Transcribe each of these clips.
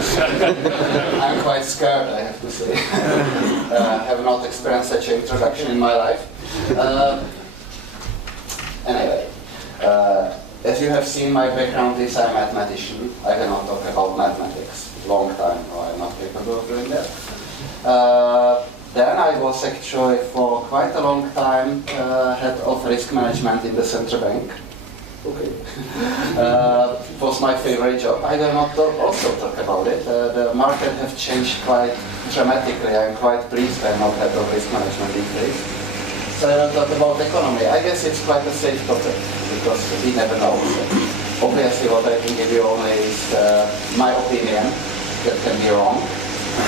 I'm quite scared, I have to say. I have not experienced such an introduction in my life. Anyway, as you have seen, my background is I'm a mathematician. I cannot talk about mathematics. Long time, no, I'm not capable of doing that. Then I was actually for quite a long time head of risk management in the central bank. Okay. It was my favorite job. I will not also talk about it. The market have changed quite dramatically. I'm quite pleased I'm not head of risk management these days. So I will talk about economy. I guess it's quite a safe topic because we never know. So obviously what I can give you only is my opinion. That can be wrong.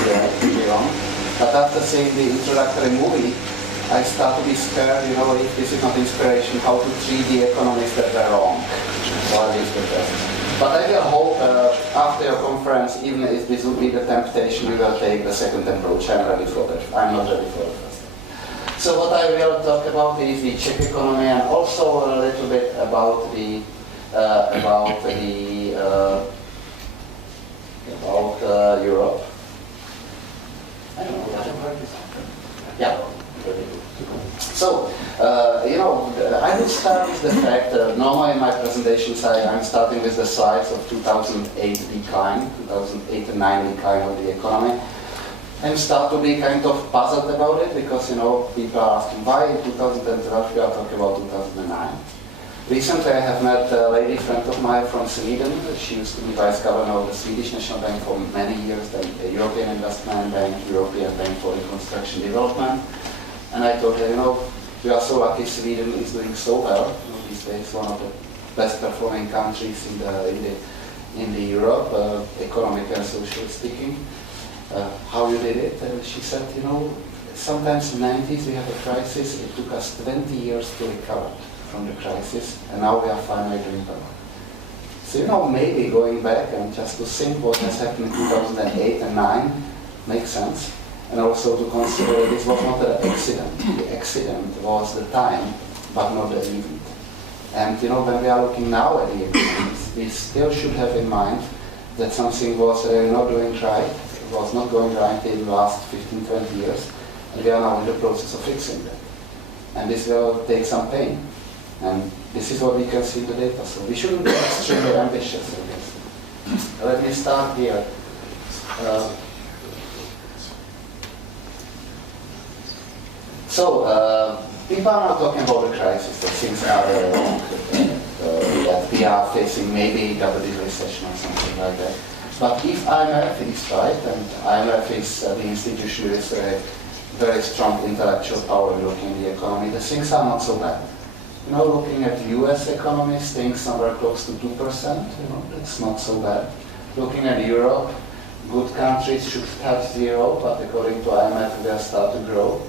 Can be wrong. But after seeing the introductory movie, I start to be scared, you know, if this is not inspiration, how to treat the economists that were wrong. Or at least the best. But I will hope after your conference, even if this would be the temptation, we will take the second approach. I'm ready for that. I'm not ready for the first. So what I will talk about is the Czech economy and also a little bit about the Europe. I don't know, yeah. So, you know, I will start with the fact that normally in my presentations I'm starting with the slides of 2008 decline, 2008 and 9 decline of the economy. And start to be kind of puzzled about it because, you know, people are asking why in 2012 we are talking about 2009. Recently I have met a lady friend of mine from Sweden. She used to be vice governor of the Swedish National Bank for many years, then the European Investment Bank, European Bank for Reconstruction Development. And I told her, you know, we are so lucky Sweden is doing so well. You know, these days one of the best performing countries in the Europe, economically and socially speaking. How you did it? And she said, you know, sometimes in the 90s we had a crisis. It took us 20 years to recover from the crisis, and now we are finally doing well. So, you know, maybe going back and just to think what has happened in 2008 and 9 makes sense. And also to consider this was not an accident. The accident was the time, but not the event. And, you know, when we are looking now at the economies, we still should have in mind that something was not doing right. It was not going right in the last 15, 20 years. And we are now in the process of fixing that. And this will take some pain. And this is what we can see in the data. So we shouldn't be extremely ambitious in this. Let me start here. People are not talking about the crisis, that things are very wrong, that we are facing maybe double-digit recession or something like that. But if IMF is right, and IMF is the institution with a very strong intellectual power looking at the economy, the things are not so bad. You know, looking at the US economy, staying somewhere close to 2%, you know, it's not so bad. Looking at Europe, good countries should touch zero, but according to IMF, they'll start to grow.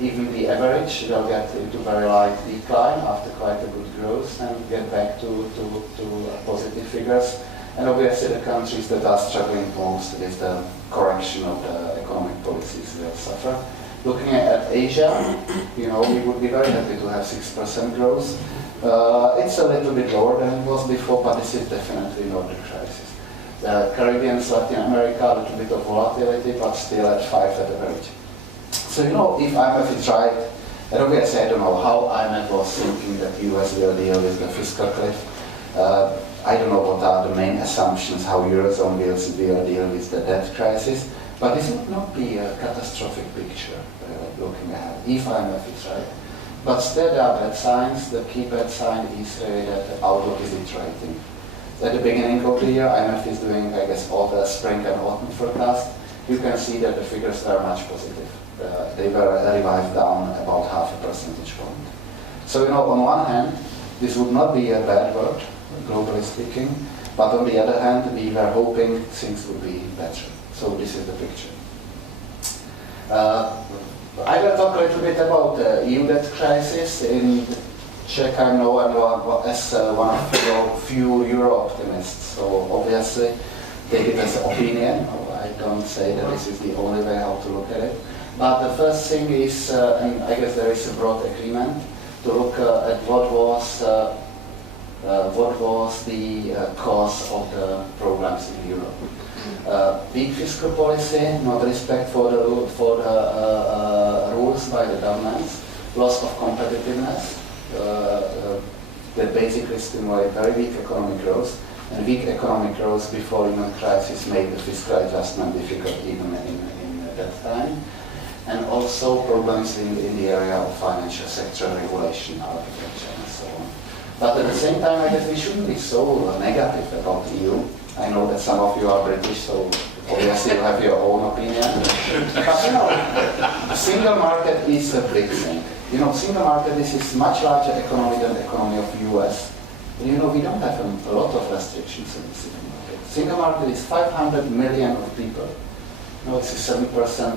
Even the average will get into very light decline after quite a good growth and get back to positive figures. And obviously the countries that are struggling most with the correction of the economic policies will suffer. Looking at Asia, you know, we would be very happy to have 6% growth. It's a little bit lower than it was before, but this is definitely not the crisis. The Caribbean, Latin America, a little bit of volatility, but still at 5 at average. So, you know, if IMF is right, and obviously I don't know how IMF was thinking that the US will deal with the fiscal cliff. I don't know what are the main assumptions, how Eurozone will deal with the debt crisis. But this would not be a catastrophic picture looking ahead, if IMF is right. But still there are bad signs. The key bad sign is really that the outlook is deteriorating. At the beginning of the year, IMF is doing, I guess, all the spring and autumn forecast. You can see that the figures are much positive. They were revised down about 0.5 percentage point. So, you know, on one hand, this would not be a bad word, globally speaking, but on the other hand, we were hoping things would be better. So this is the picture. I will talk a little bit about the EU debt crisis. In Czech, I know I'm as one of the few Euro optimists. So obviously, take it as an opinion. I don't say that this is the only way how to look at it. But the first thing is, and I guess there is a broad agreement, to look at what was what was the cause of the problems in Europe. Weak fiscal policy, not respect for the rules by the governments, loss of competitiveness, that basically stimulate very weak economic growth, and weak economic growth before even crisis made the fiscal adjustment difficult even in that time. And also problems in the area of financial sector regulation, architecture, and so on. But at the same time, I guess we shouldn't be so negative about the EU. I know that some of you are British, so obviously you have your own opinion. But you know, the single market is a big thing. You know, single market, this is much larger economy than the economy of the US. And you know, we don't have a lot of restrictions in the single market. Single market is 500 million of people. No, it's 7%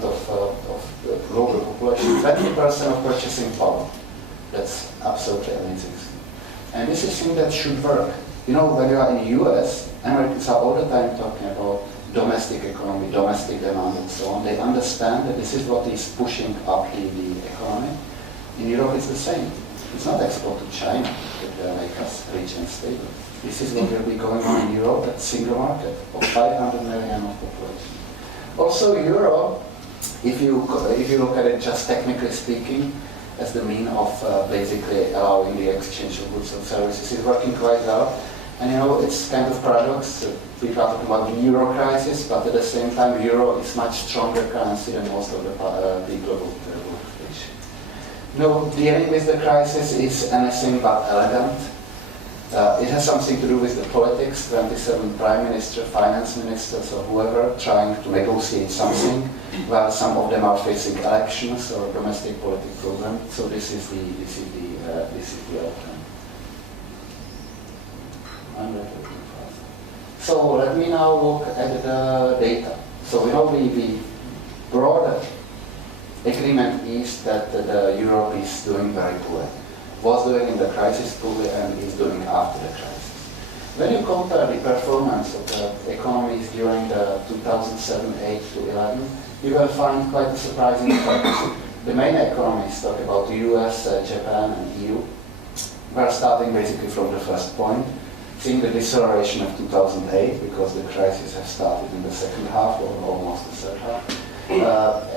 of the global population, 20% of purchasing power. That's absolutely amazing. And this is something that should work. You know, when you are in the US, Americans are all the time talking about domestic economy, domestic demand, and so on. They understand that this is what is pushing up the economy. In Europe, it's the same. It's not export to China that will make us rich and stable. This is what will be going on in Europe, that single market of 500 million of population. Also, euro, if you look at it just technically speaking, as the mean of basically allowing the exchange of goods and services, is working quite well. And you know, it's kind of paradox. People are talking about the euro crisis, but at the same time, euro is much stronger currency than most of the people would wish. No, dealing with the crisis is anything but elegant. It has something to do with the politics, 27 prime minister, finance ministers, or whoever trying to negotiate something, while some of them are facing elections or domestic political program. So this is the outcome. So let me now look at the data. So you know, the broader agreement is that Europe is doing very poorly. Was doing in the crisis poorly and is doing after the crisis. When you compare the performance of the economies during the 2007, 8 to 11, you will find quite a surprising fact. The main economies, talk about the US, Japan, and EU, were starting basically from the first point, seeing the deceleration of 2008 because the crisis has started in the second half or almost the third half,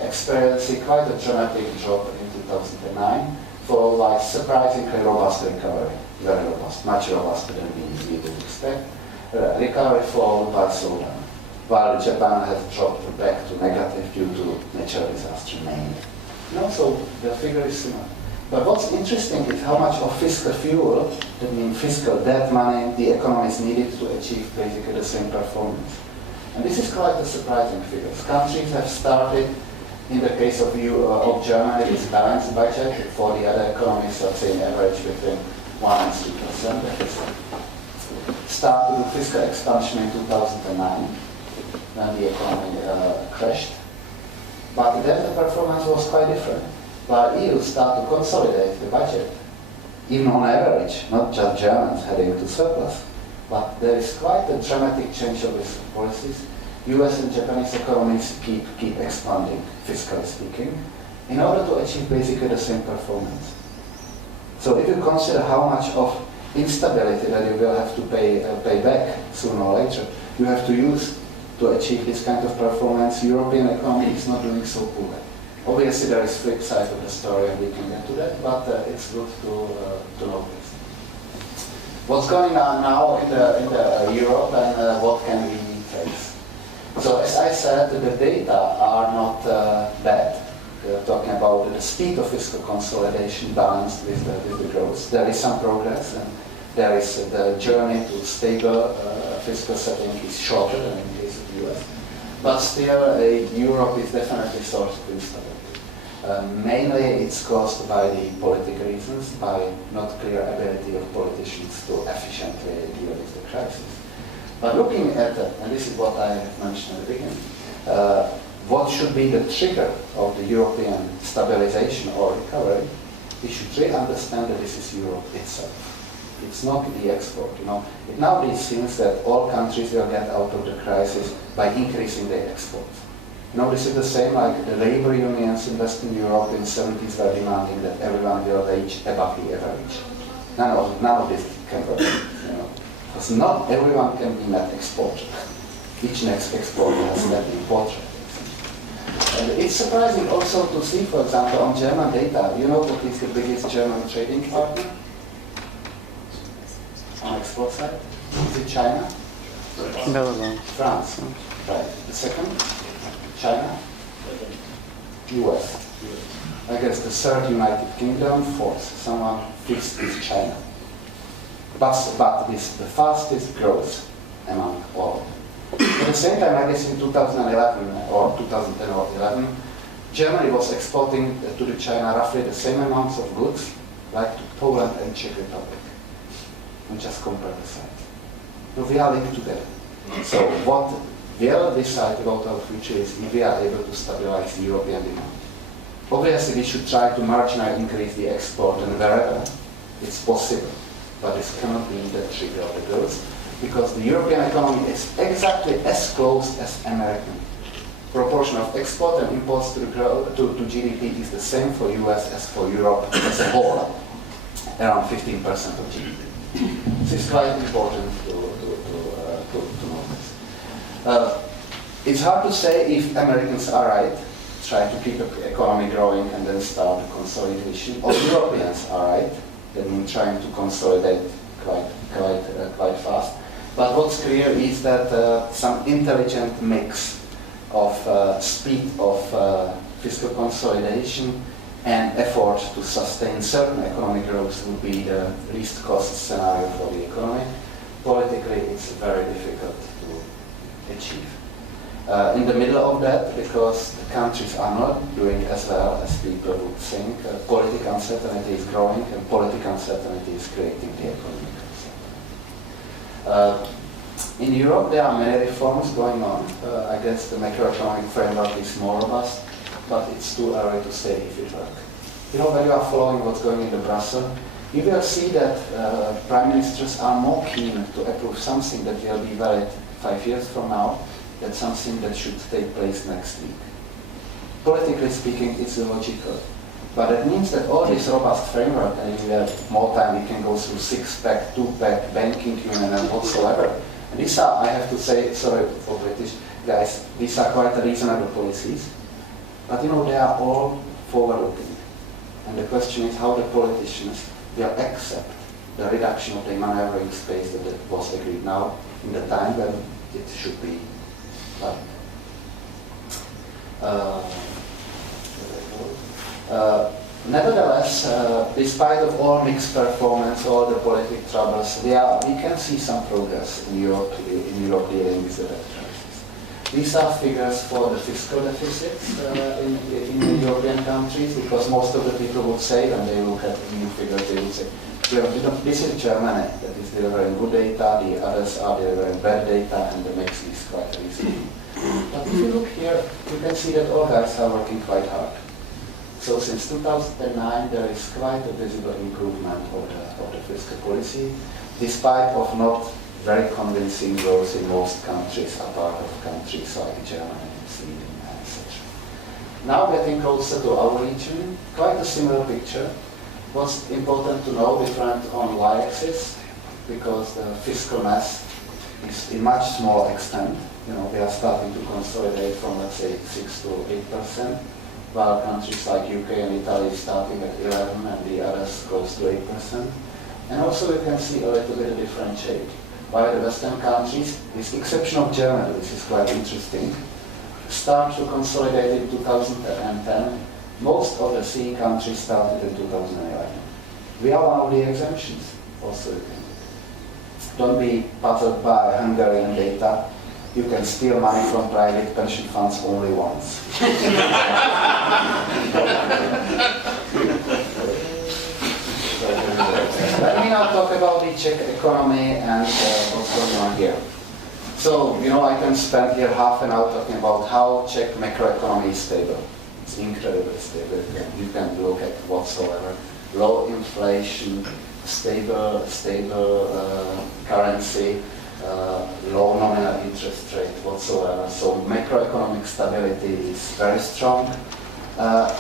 experiencing quite a dramatic drop in 2009. Followed by surprisingly robust recovery, very robust, much robuster than we would expect. Recovery followed by slowdown, while Japan has dropped back to negative due to natural disaster mainly. You know, so the figure is similar. But what's interesting is how much of fiscal fuel, that means fiscal debt money, the economies needed to achieve basically the same performance. And this is quite a surprising figure. Countries have started, in the case of Germany, with balanced budget. For the other economies, let's say, average between 1 and 3%. Deficit. Started with fiscal expansion in 2009, when the economy crashed. But then the performance was quite different. While EU started to consolidate the budget, even on average, not just Germans heading to surplus, but there is quite a dramatic change of these policies. US and Japanese economies keep expanding, fiscally speaking, in order to achieve basically the same performance. So if you consider how much of instability that you will have to pay back sooner or later, you have to use to achieve this kind of performance, European economy is not doing so poorly. Obviously there is flip side of the story and we can get to that, but it's good to notice. What's going on now in the Europe and what can we face? So as I said, the data are not bad. We're talking about the speed of fiscal consolidation balanced with the growth. There is some progress, and there is the journey to stable fiscal setting is shorter than in the case of the US. But still, Europe is definitely a source of instability. Mainly it's caused by the political reasons, by not clear ability of politicians to efficiently deal with the crisis. But looking at it, and this is what I mentioned at the beginning, what should be the trigger of the European stabilization or recovery, we should really understand that this is Europe itself. It's not the export, you know. It nowadays seems that all countries will get out of the crisis by increasing their exports. You know, this is the same like the labor unions in Western Europe in the 70s were demanding that everyone will reach above the average. None of this can work. Because not everyone can be net exporter. Each next exporter has net importer. And it's surprising also to see, for example, on German data, you know what is the biggest German trading partner on export side? Is it China? France. Right. The second? China? US. I guess the third, United Kingdom. Fourth, someone fifth is China. But this the fastest growth among all. At the same time, I guess in 2011 or 2010 or 11, Germany was exporting to the China roughly the same amounts of goods like to Poland and Czech Republic. And just compare the size. So we are linked together. So what we'll decide about our future is if we are able to stabilize the European demand. Obviously, we should try to marginally increase the export and wherever it's possible. But this cannot be the trigger of the growth, because the European economy is exactly as close as American. Proportion of export and imports to GDP is the same for US as for Europe as a whole, around 15% of GDP. This is quite important to notice. It's hard to say if Americans are right, try to keep the economy growing and then start consolidation, or Europeans are right, that means trying to consolidate quite fast. But what's clear is that some intelligent mix of speed of fiscal consolidation and effort to sustain certain economic growth would be the least cost scenario for the economy. Politically, it's very difficult to achieve. In the middle of that, because the countries are not doing as well as people would think, political uncertainty is growing and political uncertainty is creating the economic uncertainty. In Europe, there are many reforms going on. I guess the macroeconomic framework is more robust, but it's too early to say if it works. You know, when you are following what's going in Brussels, you will see that prime ministers are more keen to approve something that will be valid 5 years from now than something that should take place next week. Politically speaking, it's illogical. But it means that all this robust framework, and if we have more time, we can go through six-pack, two-pack, banking union, and whatsoever. And these are, I have to say, sorry for British guys, these are quite reasonable policies. But you know, they are all forward-looking. And the question is how the politicians will accept the reduction of the maneuvering space that was agreed now in the time when it should be done. Nevertheless, despite of all mixed performance, all the political troubles, we can see some progress in Europe dealing with the debt crisis. These are figures for the fiscal deficits in the European countries, because most of the people would say, when they look at new figures, they would say, this is Germany that is delivering good data, the others are delivering bad data, and the mix is quite easy. But if you look here, you can see that all guys are working quite hard. So since 2009, there is quite a visible improvement of the fiscal policy, despite of not very convincing growth in most countries, apart of countries like Germany, Sweden, etc. Now getting closer to our region, quite a similar picture. What's important to know, different on y-axis, because the fiscal mass is in much smaller extent. You know, we are starting to consolidate from, let's say, 6 to 8%. While countries like UK and Italy starting at 11 and the others goes to 8%. And also you can see a little bit of different shape. While the Western countries, with the exception of Germany, which is quite interesting, start to consolidate in 2010. Most of the CE countries started in 2011. We are one of the exemptions, also. Don't be puzzled by Hungarian data. You can steal money from private pension funds only once. Let me now talk about the Czech economy and what's going on here. So, you know, I can spend here half an hour talking about how Czech macroeconomy is stable. It's incredibly stable. You can look at whatsoever. Low inflation, stable currency, low nominal interest rate whatsoever. So macroeconomic stability is very strong.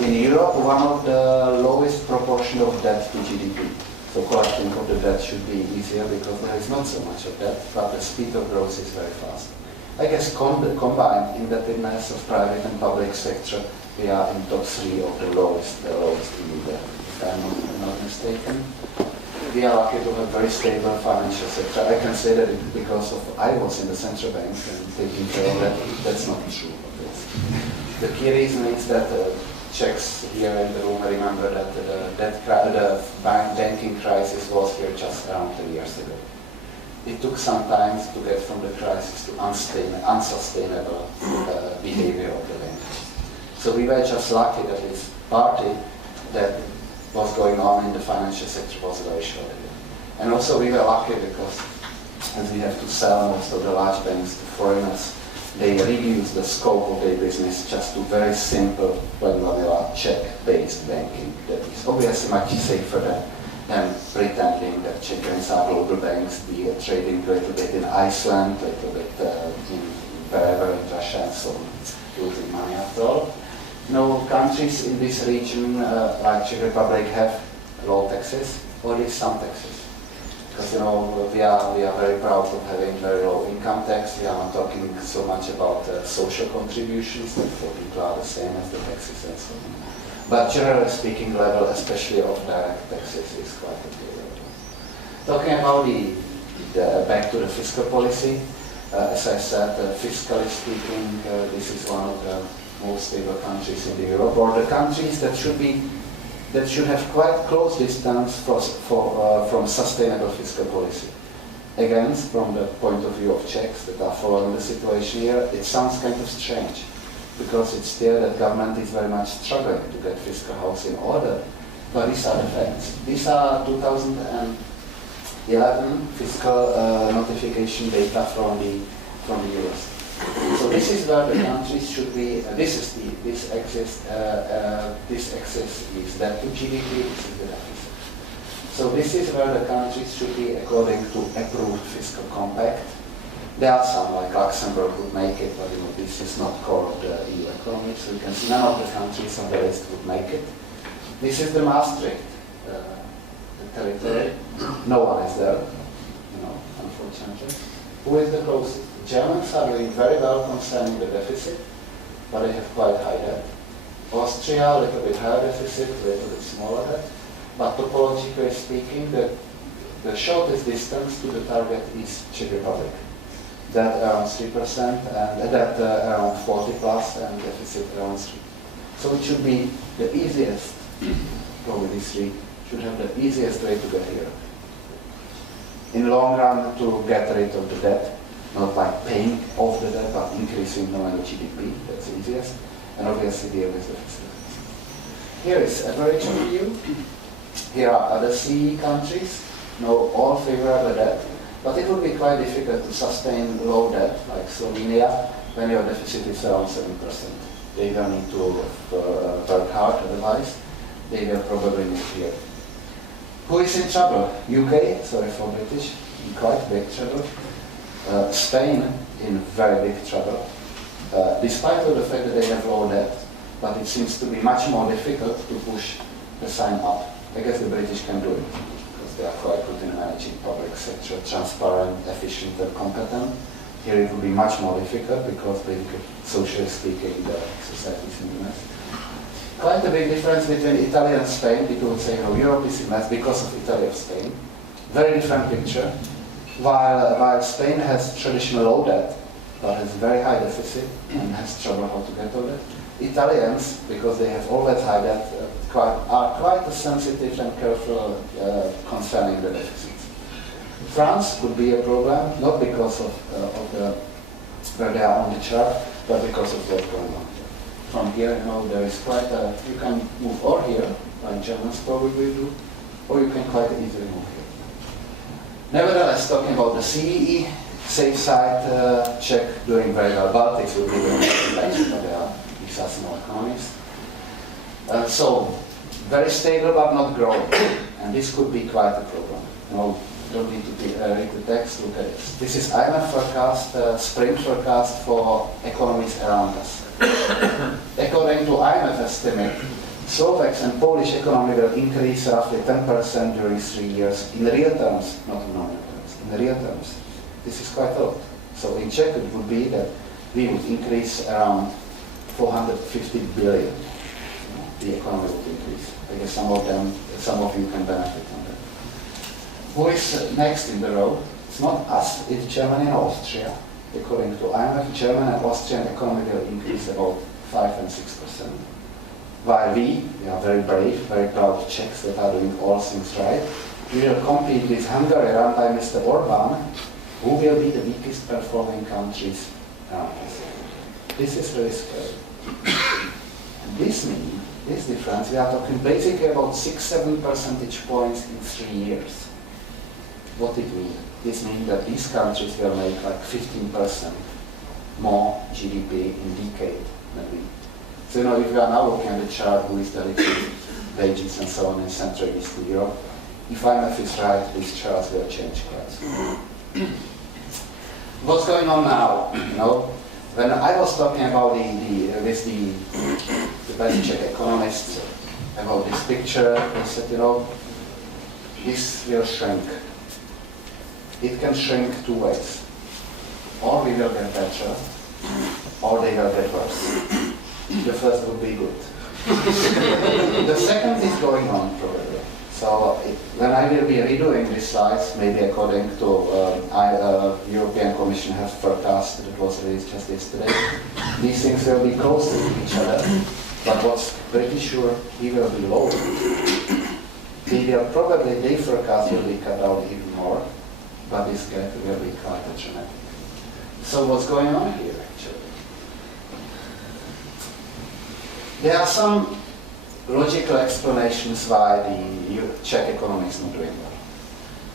In Europe, one of the lowest proportion of debt to GDP. So collecting of the debt should be easier because there is not so much of debt, but the speed of growth is very fast. I guess combined indebtedness of private and public sector, we are in top 3 of the lowest in the, if I'm not mistaken. We are lucky to have very stable financial sector. I can say that because I was in the central bank and taking care of that. That's not true. The key reason is that Czechs here in the room remember that the banking crisis was here just around 10 years ago. It took some time to get from the crisis to unsustainable behavior of the bank. So we were just lucky that this party that was going on in the financial sector was very short. And also we were lucky because as we have to sell most of the large banks to foreigners, they reduced the scope of their business just to very simple, vanilla Czech-based banking. That is obviously much safer than pretending that Czech banks are global banks, be trading a little bit in Iceland, a little bit wherever in Russia and so on, losing money after all. No countries in this region, like Czech Republic, have low taxes, or at least some taxes. Because we are very proud of having very low income tax. We are not talking so much about social contributions that for people are the same as the taxes and so on. But generally speaking, level, especially of direct taxes, is quite okay. Talking about the back to the fiscal policy, as I said, fiscally speaking, this is one of the most stable countries in Europe, or the countries that should have quite close distance from sustainable fiscal policy. Again, from the point of view of Czechs that are following the situation here, it sounds kind of strange, because it's clear that government is very much struggling to get fiscal house in order. But these are the facts. These are 2011 fiscal notification data from the Eurostat. So this is where the countries should be. This axis is debt to GDP. This is the deficit. So this is where the countries should be according to approved fiscal compact. There are some, like Luxembourg, would make it, but this is not core of the EU economy. So you can see none of the countries on the list would make it. This is the Maastricht territory. No one is there, unfortunately. Who is the closest? Germans are doing very well concerning the deficit, but they have quite high debt. Austria, a little bit higher deficit, a little bit smaller debt. But topologically speaking, the shortest distance to the target is Czech Republic. Debt around 3%, and debt around 40 plus, and deficit around 3. So it should be the easiest, probably these three, should have the easiest way to get here. In the long run, to get rid of the debt. Not like paying off the debt, but increasing nominal GDP. That's the easiest. And obviously deal with the deficit. Here is average of EU. Here are other CE countries. No, all favor the debt. But it would be quite difficult to sustain low debt, like Slovenia, when your deficit is around 7%. They will need to work hard, otherwise they will probably move here. Who is in trouble? UK, sorry for British, in quite big trouble. Spain in very big trouble, despite of the fact that they have low debt, but it seems to be much more difficult to push the sign up. I guess the British can do it, because they are quite good in managing public sector, transparent, efficient and competent. Here it will be much more difficult, because socially speaking, the society is in a mess. Quite a big difference between Italy and Spain. People would say, Europe is in a mess because of Italy and Spain. Very different picture. While Spain has traditional low debt, but has very high deficit and has trouble how to get over it, Italians, because they have always high debt, are quite sensitive and careful concerning the deficits. France could be a problem, not because of where they are on the chart, but because of what's going on. From here, there is quite a, you can move or here, like Germans probably do, or you can quite easily move here. Nevertheless, talking about the CEE, safe side, Czech doing very well. Baltics would be doing better, but these are small economies. So, very stable but not growing. And this could be quite a problem. Don't need to read the text, look at this. This is IMF forecast, spring forecast for economies around us. According to IMF estimate, Slovaks and Polish economy will increase roughly 10% during 3 years in real terms, not in nominal terms, in real terms. This is quite a lot. So in Czech it would be that we would increase around 450 billion. The economy would increase. I guess some of you can benefit from that. Who is next in the row? It's not us, it's Germany and Austria. According to IMF, German and Austrian economy will increase about 5 and 6%. While we are very brave, very proud Czechs that are doing all things right, we will compete with Hungary run by Mr. Orbán, who will be the weakest performing countries around us. This is really scary. And this means, this difference, we are talking basically about 6-7 percentage points in 3 years. What it means? This means that these countries will make like 15% more GDP in decade than we. So if we are now looking at the chart who is the liquid wages and so on in Central and Eastern Europe, if IMF is right, these charts will change quite soon. What's going on now? When I was talking about with the best Czech economists about this picture, they said, this will shrink. It can shrink 2 ways. Or we will get better, or they will get worse. The first would be good. The second is going on probably. So when I will be redoing these slides, maybe according to European Commission has forecast that was released just yesterday, these things will be close to each other. But what's pretty sure, he will be lower. They forecast will be cut out even more, but this gap will be quite dramatic. So what's going on here actually? There are some logical explanations why the Czech economy is not doing well.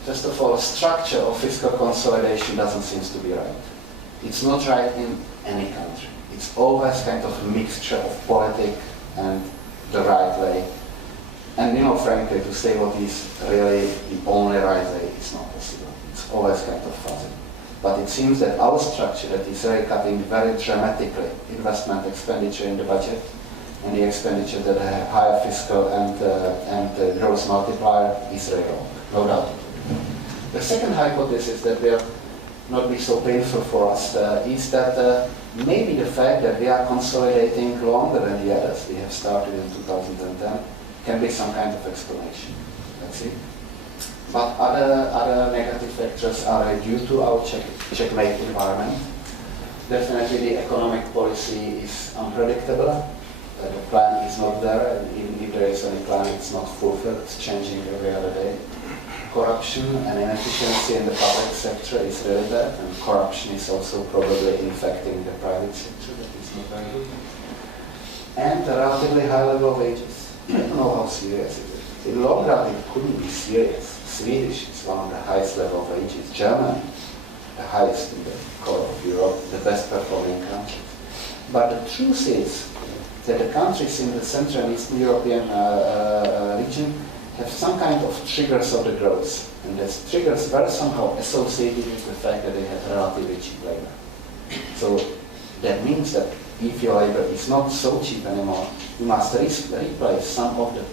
First of all, structure of fiscal consolidation doesn't seem to be right. It's not right in any country. It's always kind of a mixture of politics and the right way. And frankly, to say what is really the only right way is not possible. It's always kind of fuzzy. But it seems that our structure that is really cutting very dramatically investment expenditure in the budget, and the expenditure that have higher fiscal and growth multiplier is really wrong, no doubt. The second hypothesis that will not be so painful for us is that maybe the fact that we are consolidating longer than the others we have started in 2010 can be some kind of explanation. Let's see. But other negative factors are due to our checkmate environment. Definitely the economic policy is unpredictable. The plan is not there, and even if there is any plan, it's not fulfilled, it's changing every other day. Corruption and inefficiency in the public sector is really bad, and corruption is also probably infecting the private sector, that is not very good. And a relatively high level of wages. I don't know how serious it is. In the long run, it couldn't be serious. Swedish is one of the highest level of wages. Germany, the highest in the core of Europe, the best performing countries. But the truth is that the countries in the Central and Eastern European region have some kind of triggers of the growth. And these triggers were somehow associated with the fact that they have relatively cheap labor. So that means that if your labor is not so cheap anymore, you must replace some of the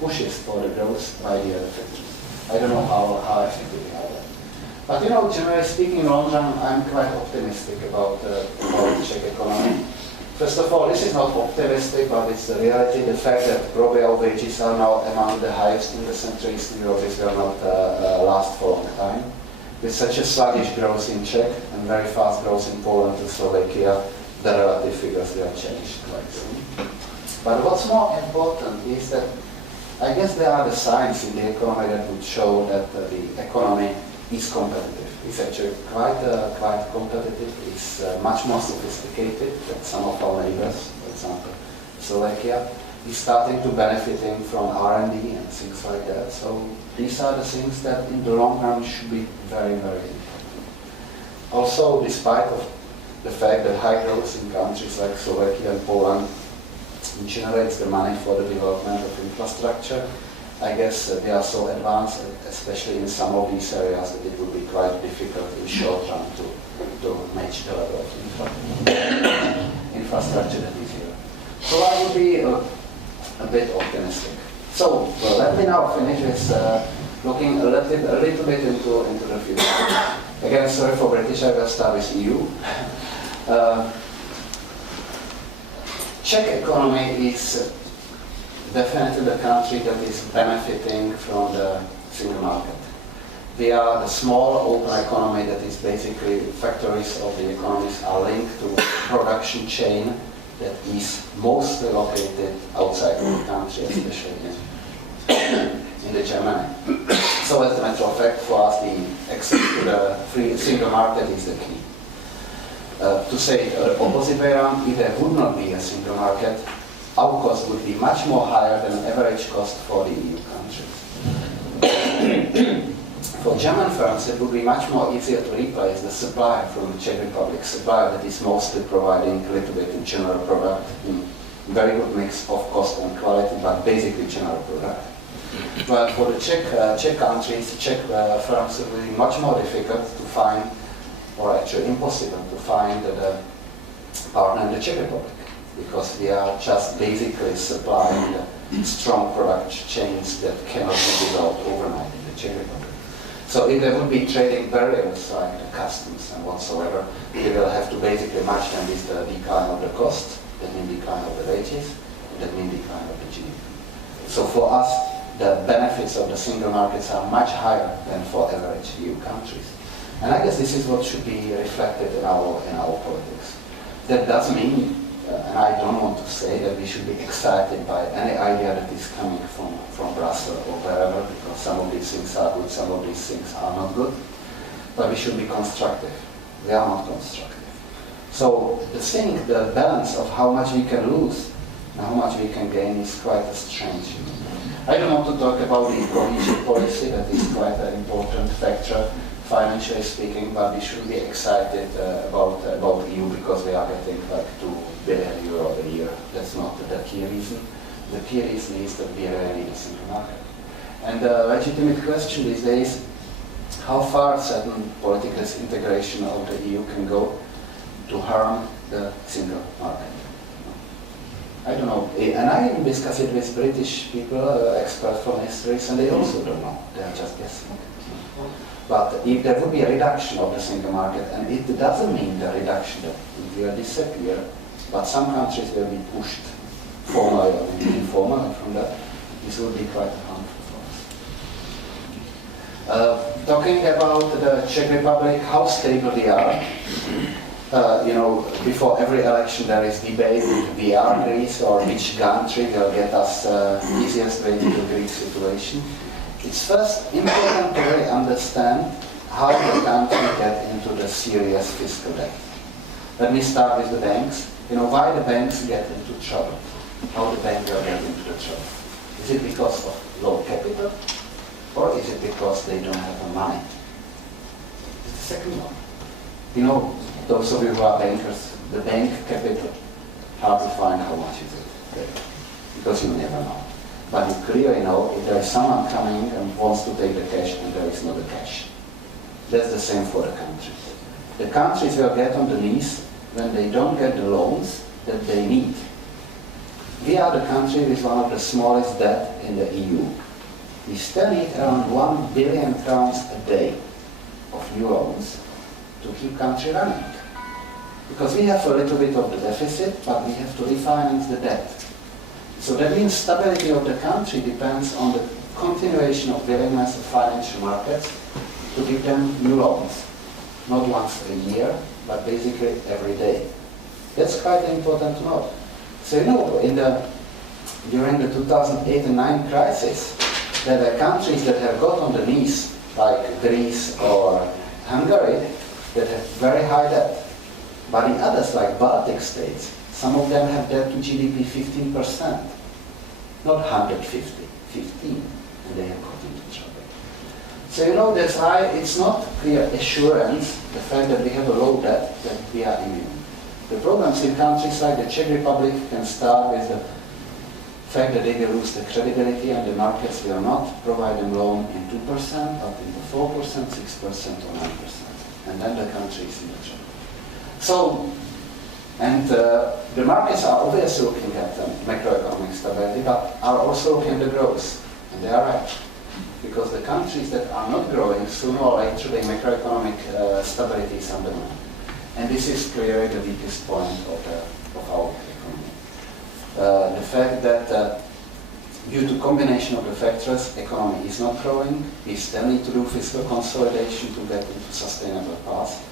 pushes for the growth by the other factors. I don't know how effective they are. But generally speaking, in the long run, I'm quite optimistic about the Czech economy. First of all, this is not optimistic, but it's the reality. The fact that real wages are now among the highest in the Central Eastern Europe is will not last for a long time. With such a sluggish growth in Czech and very fast growth in Poland and Slovakia, the relative figures will change quite soon. But what's more important is that I guess there are the signs in the economy that would show that the economy is competitive. It's actually quite competitive. It's much more sophisticated than some of our neighbors, for example, Slovakia. Is starting to benefiting from R&D and things like that. So these are the things that in the long run should be very, very important. Also, despite of the fact that high growth in countries like Slovakia and Poland generates the money for the development of infrastructure, I guess they are so advanced, especially in some of these areas, that it would be quite difficult in short run to match the level of infrastructure that is here. So I would be looking a little bit into the future. Again, sorry for British, I will start with EU. Czech economy is definitely the country that is benefiting from the single market. We are the small open economy that is basically factories of the economies are linked to production chain that is mostly located outside of the country, especially in the Germany. So as a matter of fact, for us the access to the free single market is the key. To say it the opposite way around, if there would not be a single market, our cost would be much more higher than average cost for the EU countries. For German firms, it would be much more easier to replace the supplier from the Czech Republic, supplier that is mostly providing a little bit in general product, in very good mix of cost and quality, but basically general product. But for the Czech countries, Czech firms, it will be much more difficult to find, or actually impossible to find a partner in the Czech Republic, because we are just basically supplying the strong production chains that cannot be developed overnight in the Czech Republic. So if there would be trading barriers like the customs and whatsoever, we will have to basically match them with the decline of the cost, that means decline of the wages, that means decline of the GDP. So for us, the benefits of the single markets are much higher than for average EU countries. And I guess this is what should be reflected in our politics. That does mean, and I don't want to say that we should be excited by any idea that is coming from Brussels or wherever, because some of these things are good, some of these things are not good. But we should be constructive. We are not constructive. So the balance of how much we can lose and how much we can gain is quite strange. I don't want to talk about the cohesion policy, that is quite an important factor, financially speaking, but we should be excited about EU because we are getting like €2 billion a year. That's not the key reason. The key reason is that we really need a single market. And the legitimate question these days, how far certain political integration of the EU can go to harm the single market. I don't know, and I even discuss it with British people, experts from histories, and they also don't know. They are just guessing. But if there would be a reduction of the single market, and it doesn't mean the reduction that it will disappear, but some countries will be pushed formally or informally from that, this would be quite harmful for us. Talking about the Czech Republic, how stable they are. Before every election there is debate if we are Greece or which country will get us easiest way to the Greek situation. It's first important to really understand how the country get into the serious fiscal debt. Let me start with the banks. Why the banks get into trouble? How the bank will get into the trouble? Is it because of low capital? Or is it because they don't have the money? It's the second one. Those of you who are bankers, the bank capital, hard to find how much is it, because you never know. But you clearly know if there is someone coming and wants to take the cash and there is not the cash. That's the same for the countries. The countries will get on the knees when they don't get the loans that they need. We are the country with one of the smallest debt in the EU. We still need around 1 billion crowns a day of new loans to keep country running. Because we have a little bit of the deficit, but we have to refinance the debt. So that means stability of the country depends on the continuation of willingness of financial markets to give them new loans. Not once a year, but basically every day. That's quite important to note. So during the 2008 and 2009 crisis, there are countries that have got on the knees, like Greece or Hungary, that have very high debt. But the others, like Baltic states, some of them have debt to GDP 15%. Not 150, 15, and they have got into trouble. So that's why it's not clear assurance, the fact that we have a low debt, that we are immune. The problems in countries like the Czech Republic can start with the fact that they will lose the credibility and the markets will not provide them loan in 2%, but in the 4%, 6%, or 9%. And then the country is in the trouble. So, and the markets are obviously looking at macroeconomic stability, but are also looking at the growth. And they are right. because the countries that are not growing, sooner or later the macroeconomic stability is undermined. And this is clearly the weakest point of our economy. The fact that due to combination of the factors, economy is not growing, we still need to do fiscal consolidation to get into sustainable path.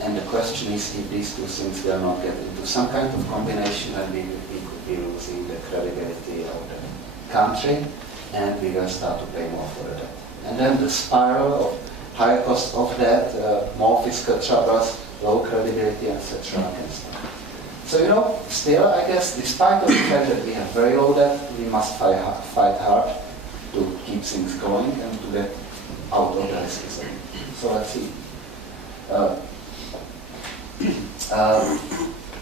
And the question is if these two things will not get into some kind of combination, then we could be losing the credibility of the country, and we will start to pay more for the debt. And then the spiral of higher cost of debt, more fiscal troubles, low credibility, etc. can start. So, still, I guess, despite the fact that we have very low debt, we must fight hard to keep things going and to get out of the recession. So let's see.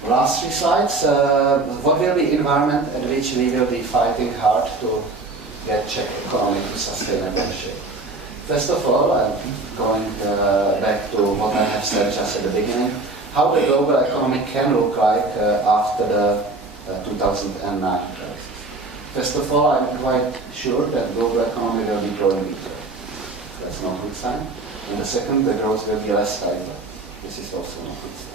Last three slides. What will be environment at which we will be fighting hard to get Czech economy to sustainable shape? First of all, I'm going back to what I have said just at the beginning, how the global economy can look like after the 2009 crisis. First of all, I'm quite sure that global economy will be growing weaker. That's not a good sign. And the second, the growth will be less stable. This is also not a good sign.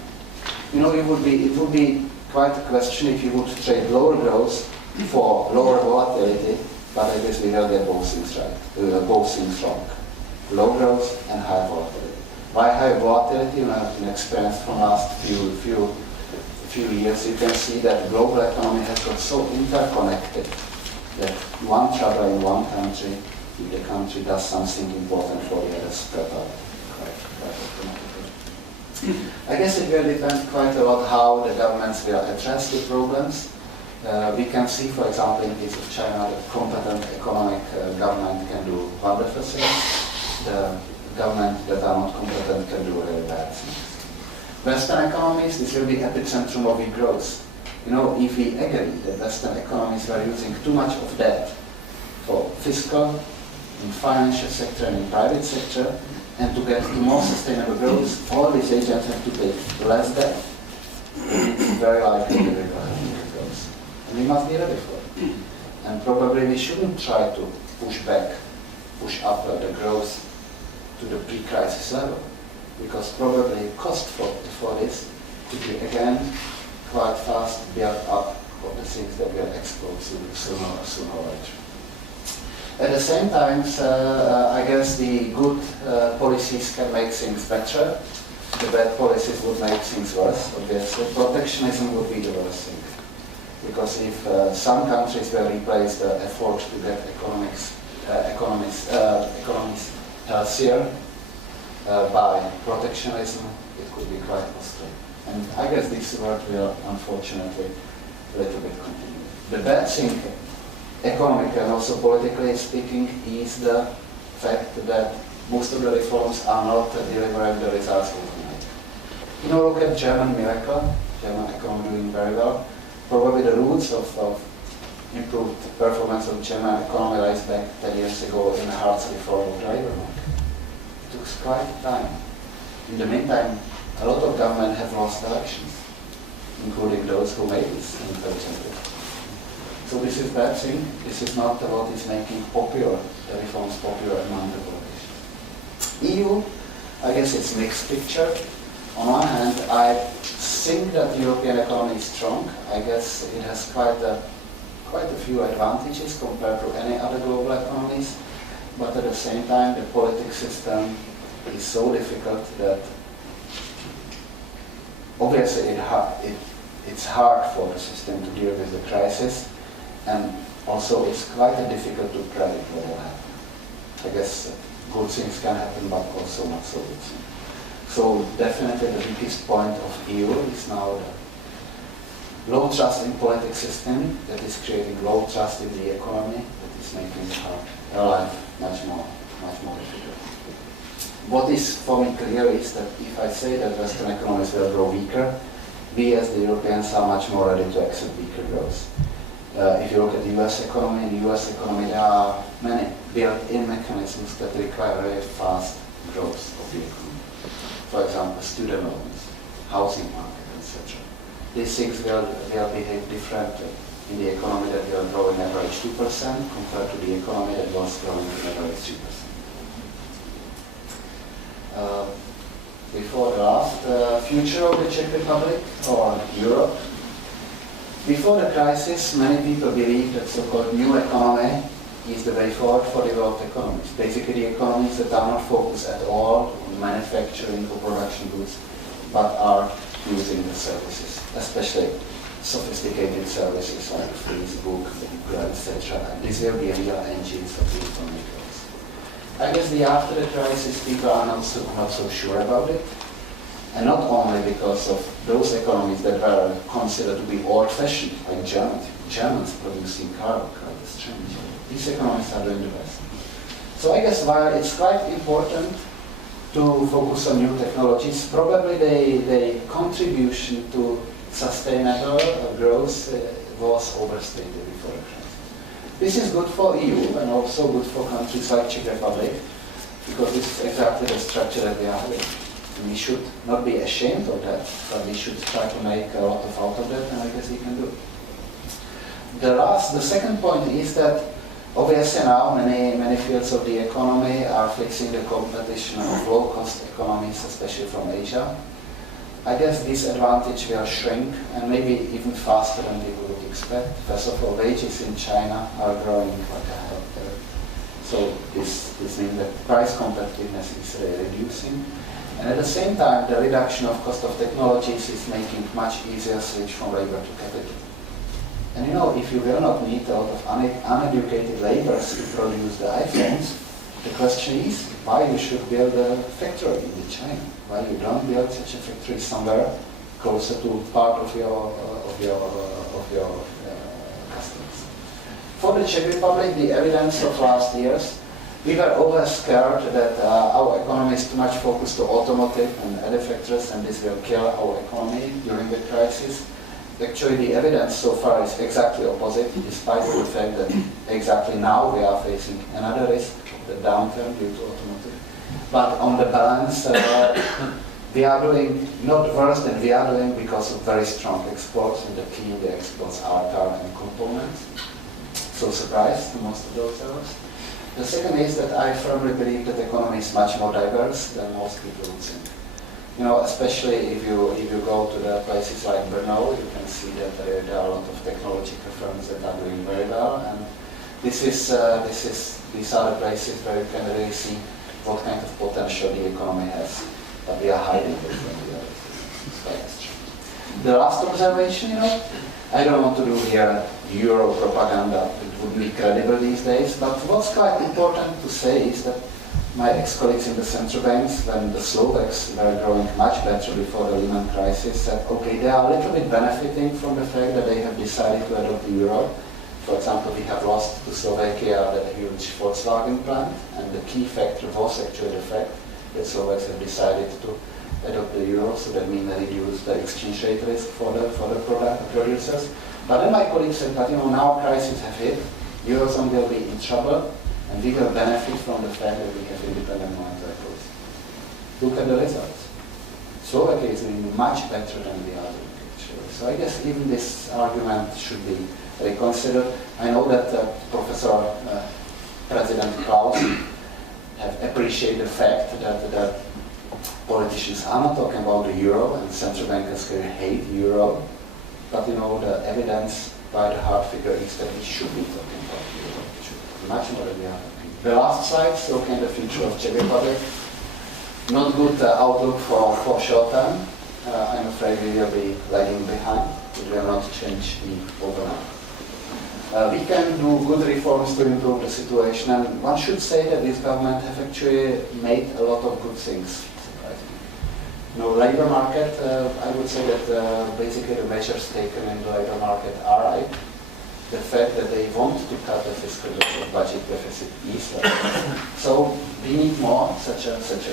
It would be quite a question if you would trade lower growth for lower volatility, but I guess we will get both things right, both things wrong. Low growth and high volatility. Why high volatility? In experience from last few years, you can see that the global economy has got so interconnected that one trouble in one country, if the country does something important for the others, spread out quite automatically. I guess it will depend quite a lot how the governments will address the problems. We can see, for example, in the case of China, that competent economic government can do wonderful things. The government that are not competent can do really bad things. Western economies, this will be epicentrum of growth. If we agree that Western economies are using too much of debt for fiscal, in financial sector and in private sector, and to get to more sustainable growth, all these agents have to take less debt. It's very likely we will have weaker growth. And we must be ready for it. And probably we shouldn't try to push up the growth to the pre-crisis level, because probably cost for this could be again quite fast built up of the things that we are exposed to sooner or later. At the same time, I guess the good policies can make things better. The bad policies would make things worse, obviously. Protectionism would be the worst thing. Because if some countries will replace the effort to get economies healthier by protectionism, it could be quite costly. And I guess this work will, unfortunately, a little bit continue. The bad thing, economically and also politically speaking, is the fact that most of the reforms are not delivering the results overnight. Look at German miracle, German economy doing very well. Probably the roots of improved performance of German economy lies back 10 years ago in the hard reform of the labor market. It took quite time. In the meantime, a lot of government have lost elections, including those who made this intelligently. So this is bad thing. This is not what is making the reforms popular among the politicians. EU, I guess it's mixed picture. On one hand, I think that the European economy is strong. I guess it has quite a few advantages compared to any other global economies. But at the same time, the political system is so difficult that obviously it's hard for the system to deal with the crisis. And also it's quite difficult to predict what will happen. I guess good things can happen, but also not so good things. So definitely the biggest point of EU is now the low trust in political system that is creating low trust in the economy, that is making our life much more difficult. What is for me clear is that if I say that Western economies will grow weaker, we as the Europeans are much more ready to accept weaker growth. If you look at the US economy, there are many built-in mechanisms that require very fast growth of the economy. For example, student loans, housing market, etc. These things will behave differently in the economy that will grow in average 2% compared to the economy that was growing in average 3%. before the last, future of the Czech Republic or Europe. Before the crisis, many people believed that so-called new economy is the way forward for developed economies. Basically, the economies that are not focused at all on manufacturing or production goods, but are using the services, especially sophisticated services like Facebook, Google, etc. And these will be real engines of the economic growth. I guess after the crisis, people are not so sure about it. And not only because of those economies that were considered to be old-fashioned, like Germans producing cars, quite strange. These economies are doing the best. So I guess while it's quite important to focus on new technologies, probably the contribution to sustainable growth was overstated before the crisis. This is good for EU and also good for countries like Czech Republic, because this is exactly the structure that we are having. And we should not be ashamed of that, but we should try to make a lot out of that, and I guess we can do it. The second point is that obviously now many fields of the economy are facing the competition of low-cost economies, especially from Asia. I guess this advantage will shrink, and maybe even faster than we would expect. First of all, wages in China are growing like a hell there. So this means that price competitiveness is reducing. And at the same time, the reduction of cost of technologies is making much easier switch from labor to capital. And if you will not need a lot of uneducated laborers to produce the iPhones, the question is why you should build a factory in China? Why you don't build such a factory somewhere closer to part of your customers? For the Czech Republic, the evidence of last years, we were always scared that our economy is too much focused to automotive and other factors, and this will kill our economy during the crisis. Actually, the evidence so far is exactly opposite, despite the fact that exactly now we are facing another risk, the downturn due to automotive. But on the balance, we are doing not worse than we are doing because of very strong exports, and the key in the exports are car and components. So surprise to most of those areas. The second is that I firmly believe that the economy is much more diverse than most people would think. Especially if you go to the places like Brno, you can see that there are a lot of technological firms that are doing very well, and these are the places where you can really see what kind of potential the economy has. But we are hiding it from the others. It's quite strange. The last observation, I don't want to do here Euro propaganda. It would be credible these days, but what's quite important to say is that my ex-colleagues in the central banks, when the Slovaks were growing much better before the Lehman crisis, said, okay, they are a little bit benefiting from the fact that they have decided to adopt the euro. For example, we have lost to Slovakia the huge Volkswagen plant, and the key factor was actually the fact that Slovaks have decided to adopt the euro, so that means they reduce the exchange rate risk for the producers. But then my colleagues said, but now crisis have hit, Eurozone will be in trouble, and we will benefit from the fact that we have independent monetary policy. Look at the results. Slovakia is doing much better than we are doing, actually. So I guess even this argument should be reconsidered. I know that President Klaus have appreciated the fact that politicians are not talking about the euro, and central bankers can hate the euro, but the evidence by the hard figure is that we should be talking about the euro. Much more than we are talking. The last slide, looking at the future of Czech Republic. Not good outlook for short term. I'm afraid we will be lagging behind. It will not change overnight. We can do good reforms to improve the situation, and one should say that this government have actually made a lot of good things. Labor market, I would say that basically the measures taken in the labor market are right. The fact that they want to cut the fiscal budget deficit is right. So we need more such reforms.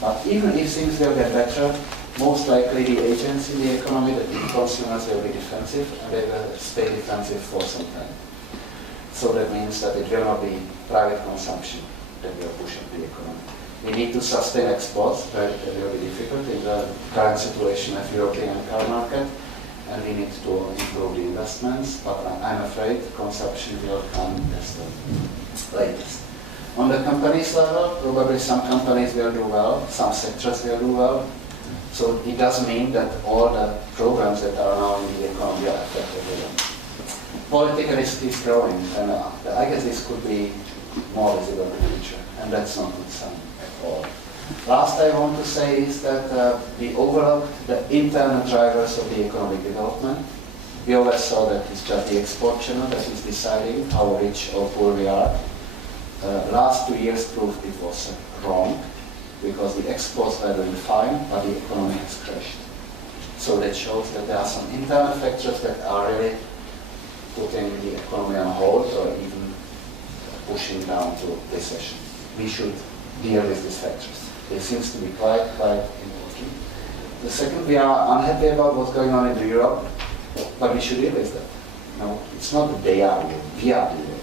But even if things will get better, most likely the agents in the economy, the consumers, will be defensive, and they will stay defensive for some time. So that means that it will not be private consumption that will push up the economy. We need to sustain exports, but it will be difficult in the current situation of European car market. And we need to improve the investments, but I'm afraid consumption will come as the latest. On the companies level, probably some companies will do well, some sectors will do well. So it does mean that all the programs that are now in the economy are affected. Political risk is growing, and I guess this could be more visible in the future, and that's not good sign at all. Last I want to say is that we overlooked the internal drivers of the economic development. We always saw that it's just the export channel that is deciding how rich or poor we are. Last 2 years proved it was wrong, because the exports were doing fine, but the economy has crashed. So that shows that there are some internal factors that are really putting the economy on hold or even pushing down to recession. We should deal with these factors. They seem to be quite important. The second, we are unhappy about what's going on in Europe, but we should deal with that. No, it's not that they are doing, we are doing.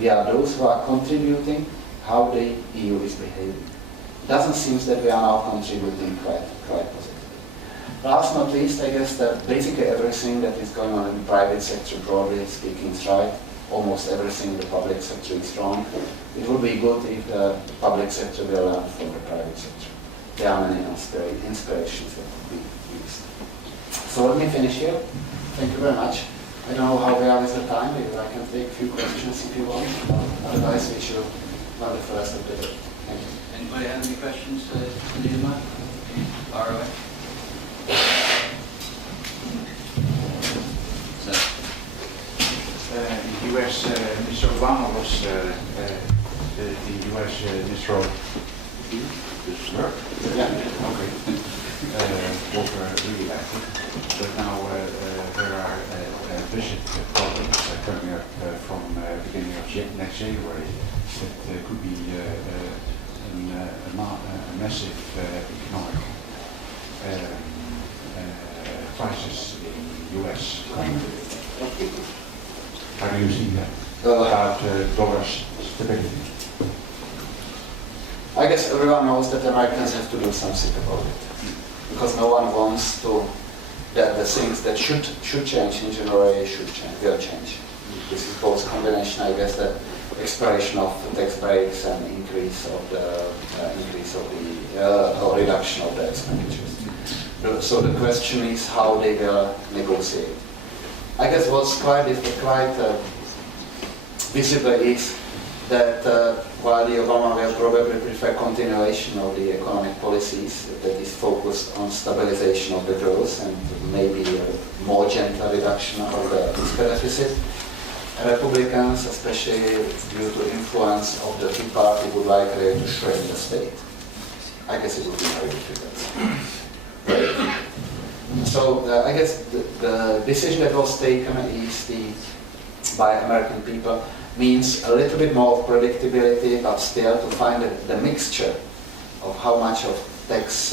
We are those who are contributing how the EU is behaving. It doesn't seem that we are now contributing quite positively. Last not least, I guess that basically everything that is going on in the private sector, broadly speaking, is right. Almost everything in the public sector is wrong. It would be good if the public sector will learn from the private sector. There are many inspirations that could be used. So let me finish here. Thank you very much. I don't know how we are with the time. Maybe I can take a few questions if you want. Otherwise, we should run the rest of the day. Thank you. Anybody have any questions for Niedermayer? Far away. So. In the US, Mr. Obama was the US Mr. This work? Yeah. Okay. Was really active, but now there are budget problems coming up from beginning of next January. That could be a massive economic crisis in the US. How do you see that? About dollar stability? I guess everyone knows that Americans have to do something about it, because no one wants to that the things that should change in January will change. This is both combination, I guess, the expiration of tax breaks and increase of the or reduction of the expenditures. So the question is how they will negotiate. I guess what's quite visible is that while the Obama will probably prefer continuation of the economic policies that is focused on stabilization of the growth and maybe a more gentle reduction of the fiscal deficit, Republicans, especially due to influence of the Tea Party, would like to shrink the state. I guess it would be very difficult. So I guess the decision that was taken by American people means a little bit more of predictability, but still to find the mixture of how much of tax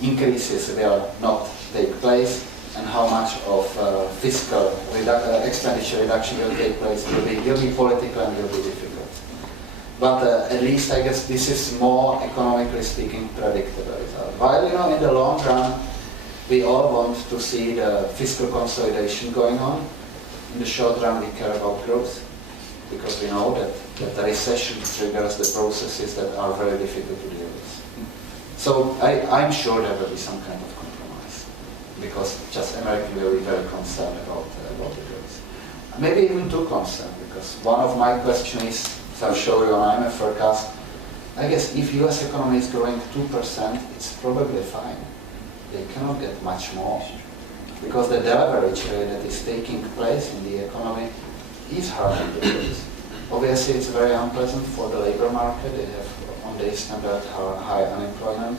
increases will not take place and how much of fiscal expenditure reduction will take place will be political and will be difficult. But at least I guess this is more economically speaking predictable. While in the long run we all want to see the fiscal consolidation going on, in the short run we care about growth, because we know that the recession triggers the processes that are very difficult to deal with. So I'm sure there will be some kind of compromise, because just America will be very concerned about the growth. Maybe even too concerned, because one of my questions is, so I'll show you an IMF forecast, I guess if US economy is growing 2%, it's probably fine. They cannot get much more, because the deleverage rate that is taking place in the economy is hurting the growth. Obviously, it's very unpleasant for the labor market. They have, on their standard, high unemployment.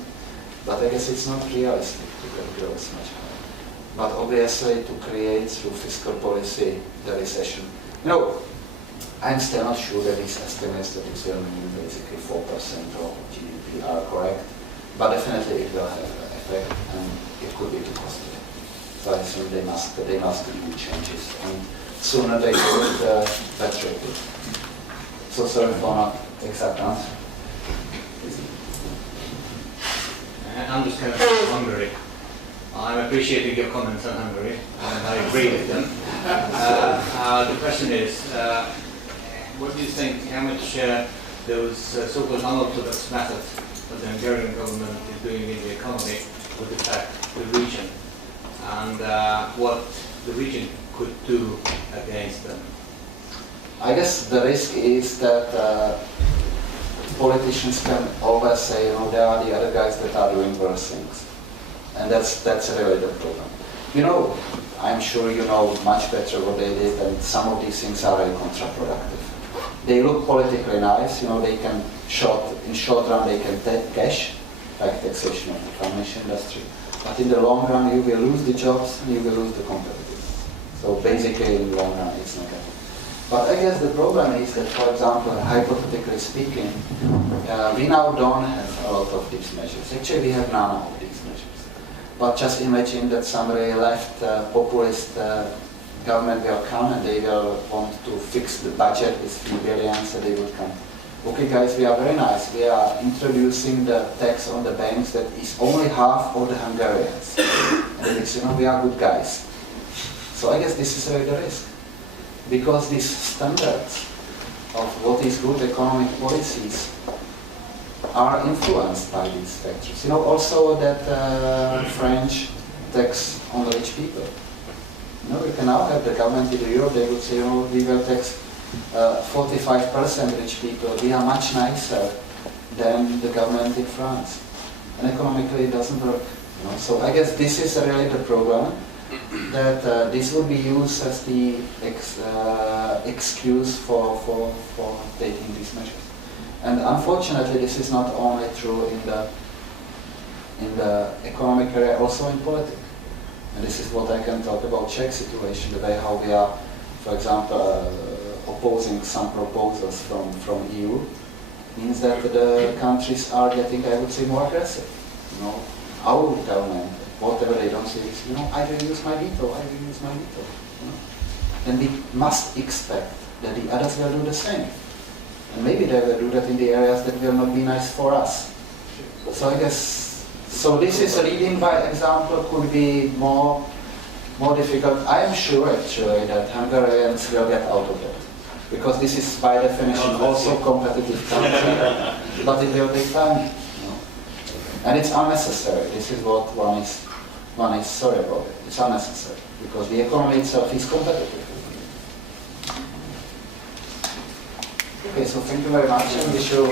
But I guess it's not realistic to get growth much higher. But obviously, to create through fiscal policy the recession. I'm still not sure that these estimates that it will mean basically 4% of GDP are correct. But definitely it will have an effect, and it could be too costly. So I think they must do changes, and sooner they do it, better it is. So sorry for not exact answer. I'm just coming from Hungary. I'm appreciating your comments on Hungary, and I agree with them. The question is, what do you think, how much those so-called unorthodox methods that the Hungarian government is doing in the economy would affect the region, and what the region could do against them? I guess the risk is that politicians can always say, there are the other guys that are doing worse things. And that's really the problem. I'm sure you know much better what they did, and some of these things are really counterproductive. They look politically nice, they can, in short run, they can take cash, like taxation of the financial industry. But in the long run, you will lose the jobs and you will lose the competitiveness. So basically, in the long run, it's negative. But I guess the problem is that, for example, hypothetically speaking, we now don't have a lot of these measures. Actually, we have none of these measures. But just imagine that some really left populist government will come and they will want to fix the budget with few billions, and they will come. Okay, guys, we are very nice. We are introducing the tax on the banks that is only half of the Hungarians. And it's, we are good guys. So I guess this is really the risk. Because these standards of what is good economic policies are influenced by these factors. Also that French tax on the rich people. We can now have the government in Europe, they would say, we will tax 45% rich people. We are much nicer than the government in France. And economically it doesn't work. So I guess this is really the problem, that this would be used as the excuse for taking these measures. And unfortunately, this is not only true in the economic area, also in politics. And this is what I can talk about Czech situation, the way how we are, for example, opposing some proposals from EU, means that the countries are getting, I would say, more aggressive. Our government, whatever they don't say, is, I will use my veto, I will use my veto. Then we must expect that the others will do the same. And maybe they will do that in the areas that will not be nice for us. So I guess, this is reading by example could be more difficult. I am sure actually that Hungarians will get out of it. Because this is by definition also competitive country. But it will take time. And it's unnecessary. This is what one is sorry about it. It's unnecessary. Because the economy itself is competitive. Okay, so thank you very much, and wish you